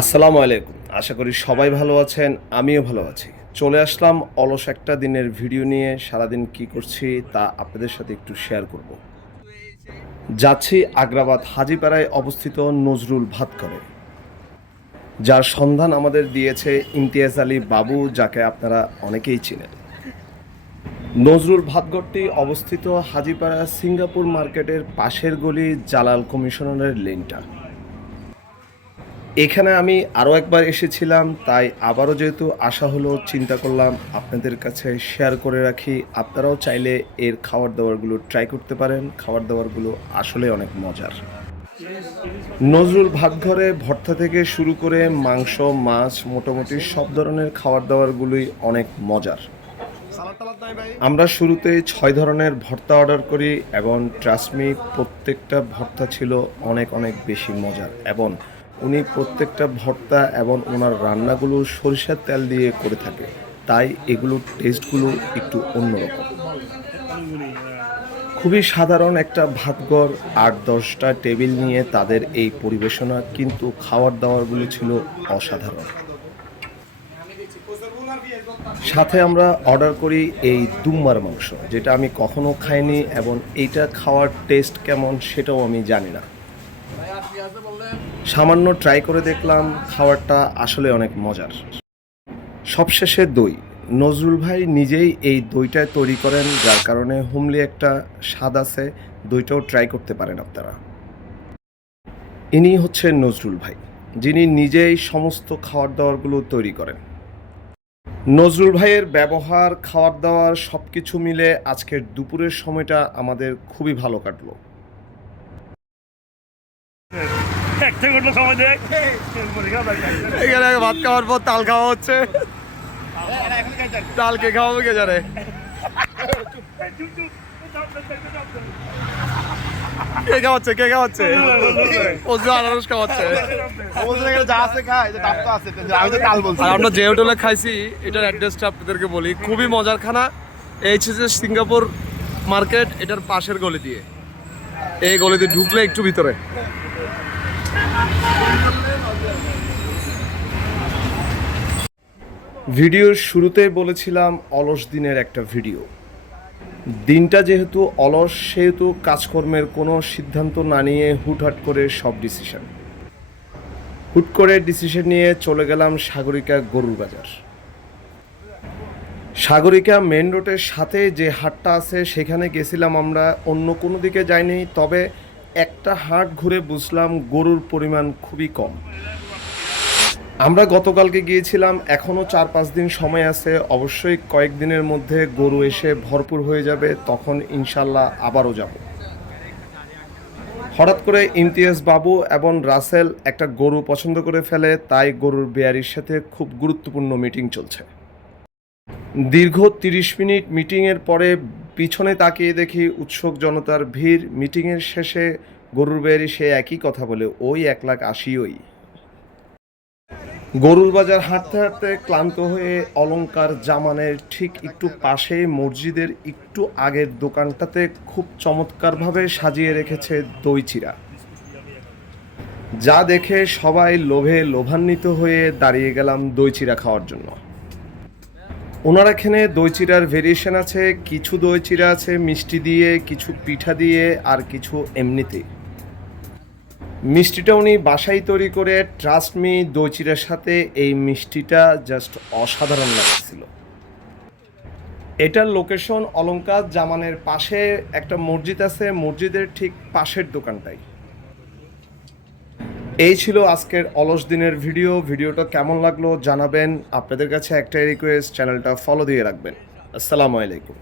আসসালামু আলাইকুম। আশা করি সবাই ভালো আছেন, আমিও ভালো আছি। চলে আসলাম অলস একটা দিনের ভিডিও নিয়ে, সারাদিন কি করছি তা আপনাদের সাথে একটু শেয়ার করব। যাচ্ছি আগ্রাবাদ হাজিপাড়ায় অবস্থিত নজরুল ভাত করে যার সন্ধান আমাদের দিয়েছে ইমতিয়াজ আলী বাবু, যাকে আপনারা অনেকেই চিনেন। নজরুল ভাতঘরটি অবস্থিত হাজিপাড়া সিঙ্গাপুর মার্কেটের পাশের গলি জালাল কমিশনারের লেনটা। এখানে আমি আরও একবার এসেছিলাম, তাই আবারও যেহেতু আসা হলো চিন্তা করলাম আপনাদের কাছে শেয়ার করে রাখি। আপনারাও চাইলে এর খাবার দাবারগুলো ট্রাই করতে পারেন। খাবার দাবারগুলো আসলে অনেক মজার। নজরুল ভাতঘরে ভর্তা থেকে শুরু করে মাংস, মাছ, মোটামুটি সব ধরনের খাবার দাবারগুলোই অনেক মজার। আমরা শুরুতে ছয় ধরনের ভর্তা অর্ডার করি এবং ট্রাস্টমি প্রত্যেকটা ভর্তা ছিল অনেক অনেক বেশি মজার। এবং উনি প্রত্যেকটা ভর্তা এবং ওনার রান্নাগুলো সরিষার তেল দিয়ে করে থাকে। তাই এগুলোর টেস্টগুলো একটু অন্যরকম। খুবই সাধারণ একটা ভাতঘর, আট দশটা টেবিল নিয়ে তাদের এই পরিবেশনা, কিন্তু খাওয়ার দাওয়ারগুলো ছিল অসাধারণ। সাথে আমরা অর্ডার করি এই দুম্বার মাংস, যেটা আমি কখনো খাইনি এবং এইটা খাওয়ার টেস্ট কেমন সেটাও আমি জানি না। সামান্য ট্রাই করে দেখলাম, খাবারটা আসলে অনেক মজার। সবশেষে দই। নজরুল ভাই নিজেই এই দইটা তৈরি করেন, যার কারণে হুমলি একটা স্বাদ আছে, দইটাও ট্রাই করতে পারেন আপনারা। ইনি হচ্ছেন নজরুল ভাই, যিনি নিজেই সমস্ত খাবার দাবারগুলো তৈরি করেন। নজরুল ভাইয়ের ব্যবহার খাওয়ার দাওয়ার সব কিছু মিলে আজকের দুপুরের সময়টা আমাদের খুবই ভালো কাটলো। এখানে ভাত খাওয়ার পর তাল খাওয়া হচ্ছে। তাল কে খাওয়াবে কে জানে? কে খাওয়াচ্ছে কে খাওয়াচ্ছে? ওজু আনারস খাওয়াচ্ছে। যা আছে খায় যে তাপ তো আছে আমি তো তাল বলছি। আর আমরা যে হোটেলে খাইছি এটার অ্যাড্রেসটা আপনাদেরকে বলি। খুবই মজার খানা। এই হচ্ছে সিঙ্গাপুর মার্কেট এটার পাশের গলি দিয়ে। এই গলি দিয়ে ঢুকলে একটু ভিতরে। ভিডিওর শুরুতেই বলেছিলাম অলস দিনের একটা ভিডিও। দিনটা যেহেতু অলস, সেহেতু কাজকর্মের কোনো সিদ্ধান্ত না নিয়ে হুটহাট করে সব ডিসিশন হুট করে ডিসিশন নিয়ে চলে গেলাম সাগরিকা গরুর বাজার। সাগরিকা মেন রোডের সাথে যে হাটটা আছে, সেখানে গেছিলাম আমরা, অন্য কোনো দিকে যাইনি, তবে একটা হাট ঘুরে বুঝলাম গরুর পরিমাণ খুবই কম। আমরা গতকালকে গিয়েছিলাম এখনও চার পাঁচ দিন সময় আছে, অবশ্যই কয়েকদিনের মধ্যে গরু এসে ভরপুর হয়ে যাবে, তখন ইনশাল্লাহ আবারও যাব। হঠাৎ করে ইমতিয়াজ বাবু এবং রাসেল একটা গরু পছন্দ করে ফেলে, তাই গরুর বেয়ারির সাথে খুব গুরুত্বপূর্ণ মিটিং চলছে। দীর্ঘ তিরিশ মিনিট মিটিংয়ের পরে পিছনে তাকিয়ে দেখি উৎসুক জনতার ভিড়। মিটিংয়ের শেষে গরুর বেয়ারি সে একই কথা বলে, ওই এক লাখ আশি ওই গরুর বাজার হাঁটতে হাঁটতে ক্লান্ত হয়ে অলঙ্কার জামানের ঠিক একটু পাশে মসজিদের একটু আগের দোকানটাতে খুব চমৎকারভাবে সাজিয়ে রেখেছে দই চিরা যা দেখে সবাই লোভে লোভান্বিত হয়ে দাঁড়িয়ে গেলাম দই চিরা খাওয়ার জন্য। ওনার এখানে দই চিরার ভেরিয়েশন আছে, কিছু দই চিরা আছে, মিষ্টি দিয়ে, কিছু পিঠা দিয়ে, আর কিছু এমনিতে। মিষ্টিটা উনি বাসায় তৈরি করে ট্রাস্ট মি দই চিড়ার সাথে এই মিষ্টিটা জাস্ট অসাধারণ লাগছিল। এটার লোকেশন অলঙ্কার জামানের পাশে একটা মসজিদ আছে, মসজিদের ঠিক পাশের দোকানটাই এই ছিল আজকের অলস দিনের ভিডিও। ভিডিওটা কেমন লাগল জানাবেন। আপনাদের কাছে একটাই রিকোয়েস্ট চ্যানেলটা ফলো দিয়ে রাখবেন। আসসালামু আলাইকুম।